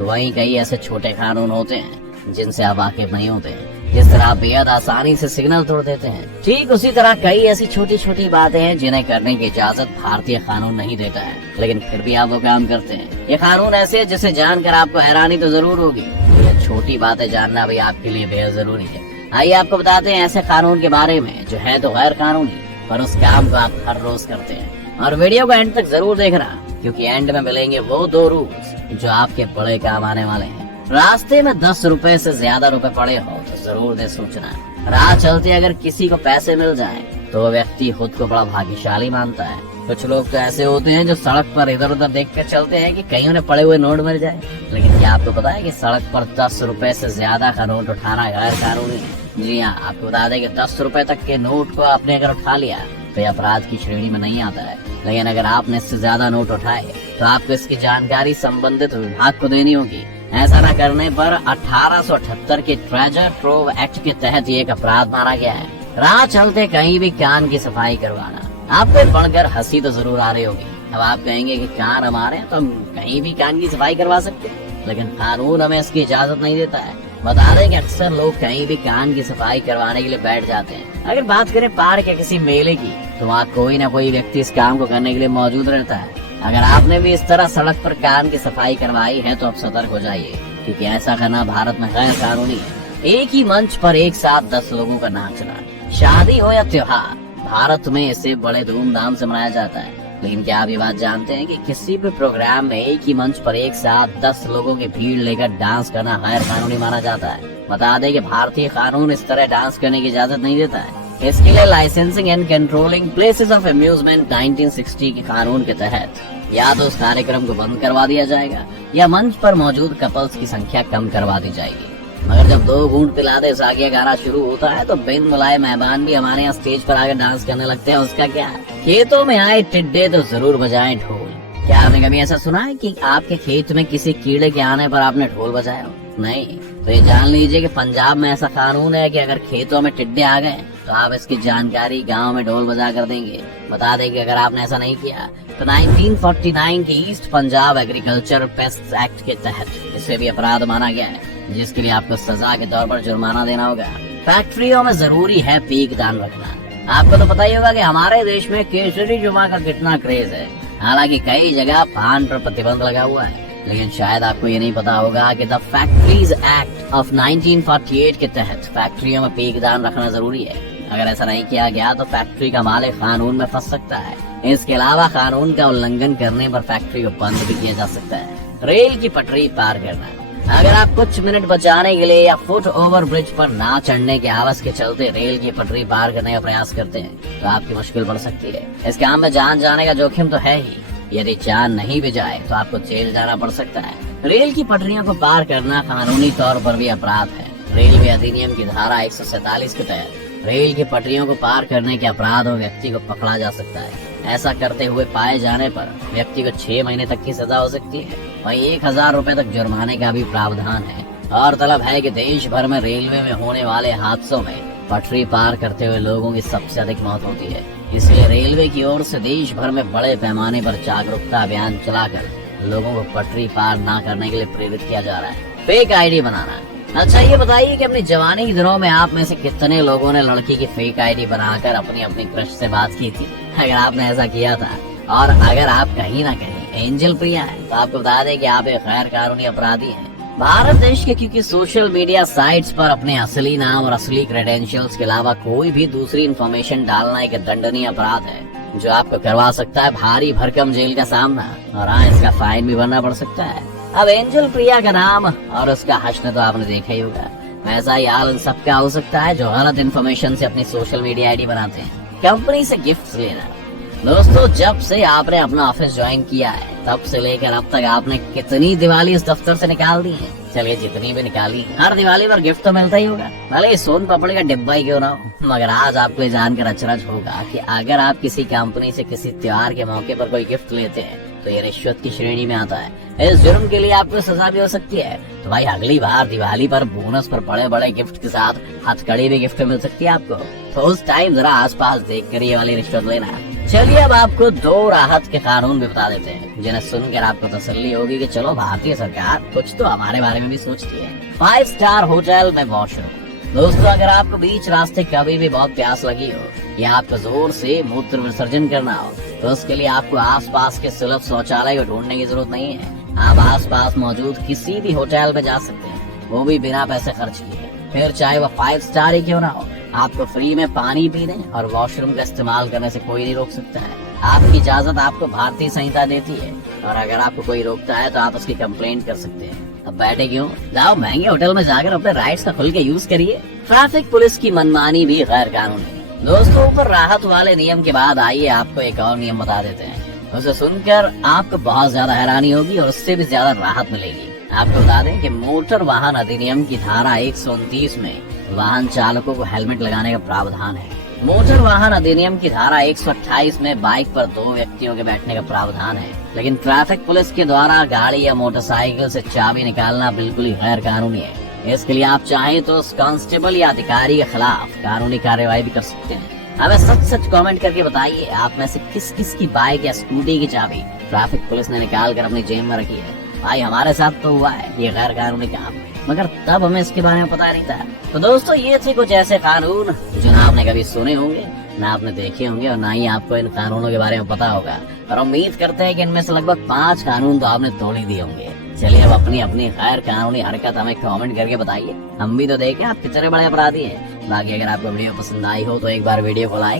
तो वहीं कई ऐसे छोटे कानून होते हैं जिनसे आप वाकिफ नहीं होते, जिस तरह आप बेहद आसानी से सिग्नल तोड़ देते हैं। ठीक उसी तरह कई ऐसी छोटी छोटी बातें हैं जिन्हें करने की इजाजत भारतीय कानून नहीं देता है, लेकिन फिर भी आप वो काम करते हैं। ये कानून ऐसे है जिसे जानकर आपको हैरानी तो जरूर होगी। ये छोटी बातें जानना भी आपके लिए बेहद जरूरी है। आइए आपको बताते हैं ऐसे कानून के बारे में जो है तो गैर कानूनी, पर उस काम को आप हर रोज करते हैं। और वीडियो को एंड तक जरूर देखना, क्योंकि एंड में मिलेंगे वो 2 रूल्स जो आपके बड़े काम आने वाले हैं। रास्ते में 10 रुपए से ज्यादा रुपए पड़े हो तो जरूर दे सोचना। राह चलते अगर किसी को पैसे मिल जाए तो वो व्यक्ति खुद को बड़ा भाग्यशाली मानता है। कुछ लोग तो ऐसे होते हैं जो सड़क पर इधर उधर देख कर चलते हैं कि कहीं उन्हें पड़े हुए नोट मिल जाए, लेकिन क्या आपको पता है कि सड़क पर 10 रुपए से ज्यादा का नोट उठाना गैर कानूनी है। जी हाँ, आपको बता दें कि 10 रुपए तक के नोट को आपने अगर उठा लिया तो अपराध की श्रेणी में नहीं आता है, लेकिन अगर आपने इससे ज्यादा नोट उठाए तो आपको इसकी जानकारी संबंधित विभाग को देनी होगी। ऐसा न करने पर 1878 के ट्रेजर ट्रोव एक्ट के तहत ये एक अपराध माना गया है। राह चलते कहीं भी कान की सफाई करवाना। आप पे पढ़कर हंसी तो जरूर आ रही होगी। अब आप कहेंगे कि कान हमारे हैं तो हम कहीं भी कान की सफाई करवा सकते हैं, लेकिन कानून हमें इसकी इजाजत नहीं देता है। बता दें कि अक्सर लोग कहीं भी कान की सफाई करवाने के लिए बैठ जाते हैं। अगर बात करें पार्क या किसी मेले की, तो वहाँ कोई न कोई व्यक्ति इस काम को करने के लिए मौजूद रहता है। अगर आपने भी इस तरह सड़क पर कान की सफाई करवाई है तो आप सतर्क हो जाइए, क्योंकि ऐसा करना भारत में गैर कानूनी है। एक ही मंच पर एक साथ 10 लोगों का नाचना, शादी हो या त्योहार, भारत में इसे बड़े धूमधाम से मनाया जाता है। लेकिन क्या आप ये बात जानते हैं कि किसी भी प्रोग्राम में एक ही मंच पर एक साथ 10 लोगों की भीड़ लेकर डांस करना गैर कानूनी माना जाता है। बता दें कि भारतीय कानून इस तरह डांस करने की इजाजत नहीं देता है। इसके लिए licensing and controlling places of amusement 1960 के कानून के तहत या तो उस कार्यक्रम को बंद करवा दिया जाएगा या मंच पर मौजूद कपल्स की संख्या कम करवा दी जाएगी। मगर जब 2 घूंट पिला दे साकिया गाना शुरू होता है तो बिन बुलाए मेहमान भी हमारे यहाँ स्टेज पर आकर डांस करने लगते हैं। उसका क्या, खेतों में आए टिड्डे तो जरूर बजाएं ढोल। क्या आपने कभी ऐसा सुना है कि आपके खेत में किसी कीड़े के आने पर आपने ढोल बजाया हो? नहीं। तो ये जान लीजिए कि पंजाब में ऐसा कानून है कि अगर खेतों में टिड्डे आ गए तो आप इसकी जानकारी गांव में ढोल बजा कर देंगे। बता दें कि अगर आपने ऐसा नहीं किया तो 1949 के east Punjab agriculture pest act के तहत इसे भी अपराध माना गया है, जिसके लिए आपको सजा के तौर पर जुर्माना देना होगा। फैक्ट्रियों में जरूरी है पीक दान रखना। आपको तो पता ही होगा कि हमारे देश में केसरी जुमा का कितना क्रेज है। हालांकि कई जगह पान पर प्रतिबंध लगा हुआ है, लेकिन शायद आपको ये नहीं पता होगा कि द फैक्ट्रीज एक्ट ऑफ 1948 के तहत फैक्ट्रियों में पीक दान रखना जरूरी है। अगर ऐसा नहीं किया गया तो फैक्ट्री का मालिक कानून में फंस सकता है। इसके अलावा कानून का उल्लंघन करने पर फैक्ट्री को बंद भी किया जा सकता है। रेल की पटरी पार करना। अगर आप कुछ मिनट बचाने के लिए या फुट ओवर ब्रिज पर ना चढ़ने के आवाज के चलते रेल की पटरी पार करने का प्रयास करते हैं तो आपकी मुश्किल बढ़ सकती है। इस काम में जान जाने का जोखिम तो है ही, यदि जान नहीं भी जाए तो आपको जेल जाना पड़ सकता है। रेल की पटरियों को पार करना कानूनी तौर पर भी अपराध है। रेलवे अधिनियम की धारा 147 के तहत रेल की पटरियों को पार करने के अपराध में व्यक्ति को पकड़ा जा सकता है। ऐसा करते हुए पाए जाने पर व्यक्ति को 6 महीने तक की सजा हो सकती है। वहीं 1000 रुपए तक जुर्माने का भी प्रावधान है। और तलब है कि देश भर में रेलवे में होने वाले हादसों में पटरी पार करते हुए लोगों की सबसे अधिक मौत होती है। इसलिए रेलवे की ओर से देश भर में बड़े पैमाने पर जागरूकता अभियान चलाकर लोगों को पटरी पार न करने के लिए प्रेरित किया जा रहा है। फेक आईडी बनाना। अच्छा, ये बताइए कि अपनी जवानी के दिनों में आप में से कितने लोगों ने लड़की की फेक आईडी बनाकर अपनी क्रश से बात की थी? अगर आपने ऐसा किया था और अगर आप कहीं ना कहीं एंजल प्रिया है तो आपको बता दें कि आप एक गैर कानूनी अपराधी हैं भारत देश के, क्योंकि सोशल मीडिया साइट्स पर अपने असली नाम और असली क्रेडेंशियल्स के अलावा कोई भी दूसरी इंफॉर्मेशन डालना एक दंडनीय अपराध है जो आपको करवा सकता है भारी भरकम जेल का सामना, और हाँ, इसका फाइन भी भरना पड़ सकता है। अब एंजल प्रिया का नाम और उसका हश्न तो आपने देखा ही होगा। वैसा ही हाल उन सबका हो सकता है जो गलत इन्फॉर्मेशन से अपनी सोशल मीडिया आईडी बनाते हैं। कंपनी से गिफ्ट लेना। दोस्तों, जब से आपने अपना ऑफिस ज्वाइन किया है तब से लेकर अब तक आपने कितनी दिवाली इस दफ्तर से निकाल दी है? चलिए, जितनी भी निकाली, हर दिवाली पर गिफ्ट तो मिलता ही होगा, भले सोन पापड़ी का डिब्बा ही क्यों ना हो। मगर आज आपको ये जानकर अचरज होगा कि अगर आप किसी कंपनी से किसी त्योहार के मौके पर कोई गिफ्ट लेते हैं तो ये रिश्वत की श्रेणी में आता है। इस जुर्म के लिए आपको सजा भी हो सकती है। तो भाई, अगली बार दिवाली पर बोनस पर बड़े बड़े गिफ्ट के साथ हथकड़ी भी गिफ्ट मिल सकती है आपको। तो उस टाइम जरा आसपास देखकर ये वाली रिश्वत लेना। चलिए अब आपको 2 राहत के कानून भी बता देते हैं, जिन्हें सुनकर आपको तसल्ली होगी कि चलो भारतीय सरकार कुछ तो हमारे बारे में भी सोचती है। 5 स्टार होटल में वॉशरूम। दोस्तों, अगर आपको बीच रास्ते कभी भी बहुत प्यास लगी हो या आपको जोर से मूत्र विसर्जन करना हो, तो उसके लिए आपको आसपास के सुलभ शौचालय को ढूंढने की जरूरत नहीं है। आप आसपास मौजूद किसी भी होटल में जा सकते हैं, वो भी बिना पैसे खर्च किए। फिर चाहे वो 5 स्टार ही क्यों ना हो, आपको फ्री में पानी पीने और वॉशरूम का इस्तेमाल करने से कोई नहीं रोक सकता है। आपकी इजाजत आपको भारतीय संहिता देती है, और अगर आपको कोई रोकता है तो आप उसकी कंप्लेंट कर सकते हैं। अब बैठे क्यों, जाओ महंगे होटल में जाकर अपने राइट्स का खुल के यूज करिए। ट्रैफिक पुलिस की मनमानी भी गैर कानूनी। दोस्तों, ऊपर राहत वाले नियम के बाद आइए आपको एक और नियम बता देते हैं। उसे सुनकर आपको बहुत ज्यादा हैरानी होगी और उससे भी ज्यादा राहत मिलेगी। आपको बता दें कि मोटर वाहन अधिनियम की धारा 129 में वाहन चालकों को हेलमेट लगाने का प्रावधान है। मोटर वाहन अधिनियम की धारा 128 में बाइक पर 2 व्यक्तियों के बैठने का प्रावधान है। लेकिन ट्रैफिक पुलिस के द्वारा गाड़ी या मोटरसाइकिल से चाबी निकालना बिल्कुल ही गैर कानूनी है। इसके लिए आप चाहें तो उस कांस्टेबल या अधिकारी के खिलाफ कानूनी कार्रवाई भी कर सकते हैं। हमें सच सच कमेंट करके बताइए, आप में से किस किस की बाइक या स्कूटी की चाबी ट्रैफिक पुलिस ने निकाल कर अपनी जेब में रखी है। भाई, हमारे साथ तो हुआ है ये गैर कानूनी काम, मगर तब हमें इसके बारे में पता नहीं था। तो दोस्तों, ये थे कुछ ऐसे कानून जो ना आपने कभी सुने होंगे, ना आपने देखे होंगे, और ना ही आपको इन कानूनों के बारे में पता होगा। और उम्मीद करते हैं कि इनमें से लगभग 5 कानून तो आपने तोड़ ही दिए होंगे। चलिए अब अपनी अपनी गैर कानूनी हरकत हमें कमेंट करके बताइए, हम भी तो देखें आप कितने बड़े अपराधी हैं। बाकी अगर आपको वीडियो पसंद आई हो तो एक बार वीडियो को लाइक